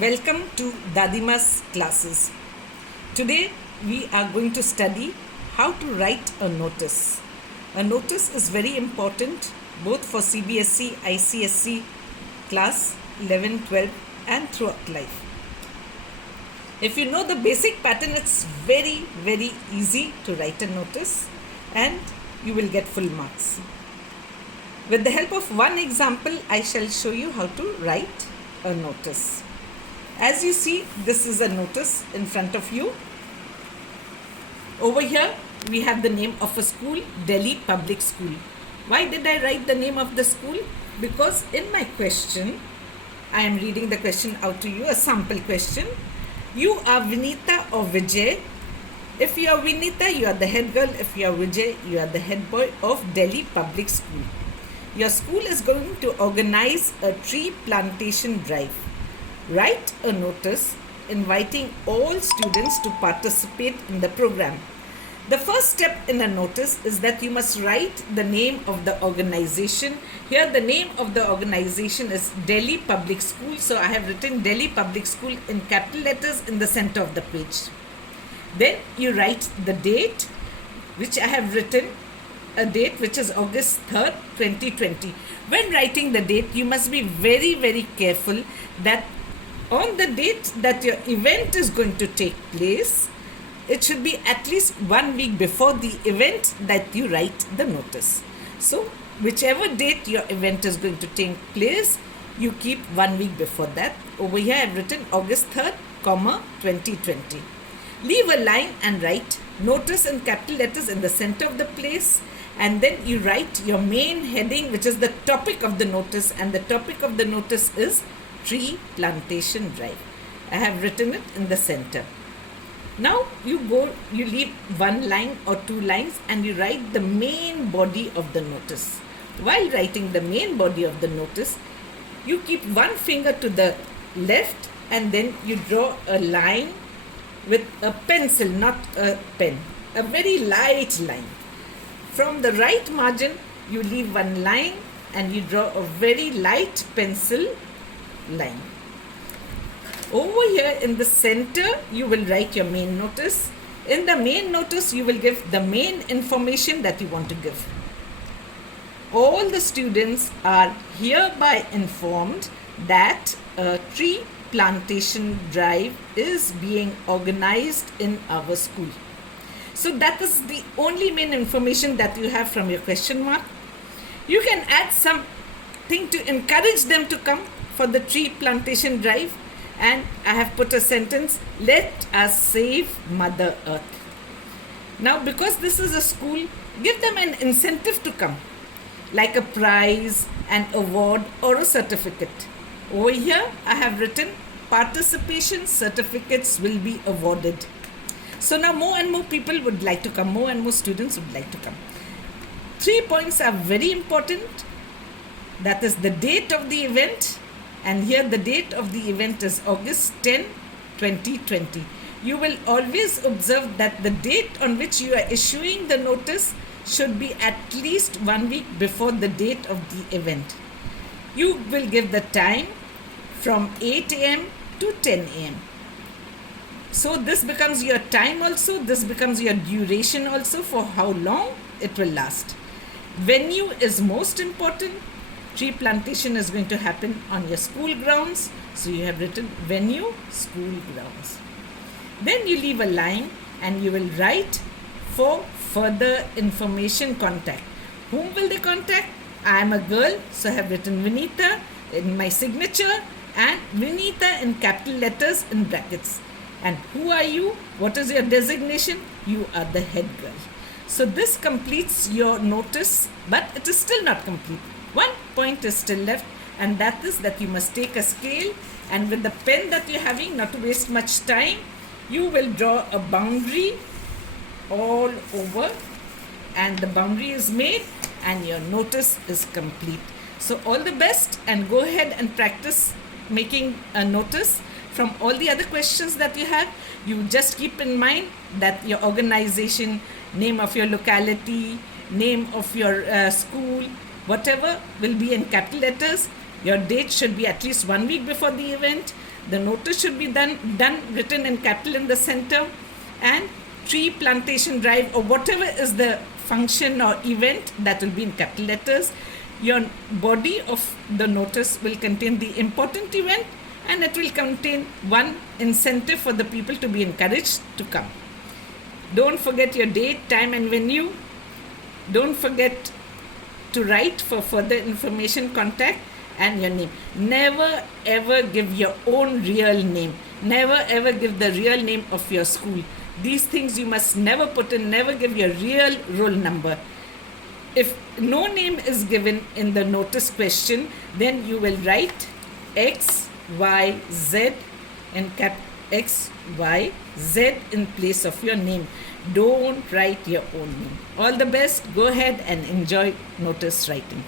Welcome to Dadima's classes. Today we are going to study how to write a notice. A notice is very important both for CBSE, ICSE class 11, 12 and throughout life. If you know the basic pattern, it's very easy to write a notice and you will get full marks. With the help of one example, I shall show you how to write a notice. As you see, this is a notice in front of you. Over here, we have the name of a school, Delhi Public School. Why did I write the name of the school? Because in my question, I am reading the question out to you, a sample question. You are Vinita or Vijay. If you are Vinita, you are the head girl. If you are Vijay, you are the head boy of Delhi Public School. Your school is going to organize a tree plantation drive. Write a notice inviting all students to participate in the program. The first step in a notice is that you must write the name of the organization. Here the name of the organization is Delhi Public School. So I have written Delhi Public School in capital letters in the center of the page. Then you write the date, which I have written a date which is August 3rd, 2020. When writing the date, you must be very careful that on the date that your event is going to take place, it should be at least 1 week before the event that you write the notice. So, whichever date your event is going to take place, you keep 1 week before that. Over here, I have written August 3rd, 2020. Leave a line and write notice in capital letters in the center of the place, and then you write your main heading, which is the topic of the notice, and the topic of the notice is tree plantation drive. I have written it in the center. Now you leave one line or two lines and you write the main body of the notice. While writing the main body of the notice, you keep one finger to the left and then you draw a line with a pencil, not a pen, a very light line. From the right margin, you leave one line and you draw a very light pencil line. Over here in the center, you will write your main notice. In the main notice, you will give the main information that you want to give. All the students are hereby informed that a tree plantation drive is being organized in our school. So that is the only main information that you have from your question mark. You can add something to encourage them to come for the tree plantation drive, and I have put a sentence, let us save Mother Earth. Now because this is a school, give them an incentive to come, like a prize, an award or a certificate. Over here I have written participation certificates will be awarded. So now more and more people would like to come, more and more students would like to come. 3 points are very important. That is the date of the event, and here the date of the event is August 10, 2020. You will always observe that the date on which you are issuing the notice should be at least 1 week before the date of the event. You will give the time from 8 a.m. to 10 a.m. So this becomes your time also, this becomes your duration also, for how long it will last. Venue is most important. Tree plantation is going to happen on your school grounds. So you have written venue, school grounds. Then you leave a line and you will write for further information contact. Whom will they contact? I am a girl, so I have written Vinita in my signature and Vinita in capital letters in brackets. And who are you? What is your designation? You are the head girl. So this completes your notice, but it is still not complete. One point is still left, and that is that you must take a scale, and with the pen that you're having, not to waste much time, you will draw a boundary all over, and the boundary is made and your notice is complete. So all the best, and go ahead and practice making a notice. From all the other questions that you have, you just keep in mind that your organization, name of your locality, name of your school, whatever will be in capital letters. Your date should be at least 1 week before the event. The notice should be done written in capital in the center, and tree plantation drive or whatever is the function or event, that will be in capital letters. Your body of the notice will contain the important event, and it will contain one incentive for the people to be encouraged to come. Don't forget your date, time, and venue. Don't forget to write for further information, contact, and your name. Never ever give your own real name. Never ever give the real name of your school. These things you must never put in. Never give your real roll number. If no name is given in the notice question, then you will write X, Y, Z in cap X, Y, Z in place of your name. Don't write your own name. All the best. Go ahead and enjoy notice writing.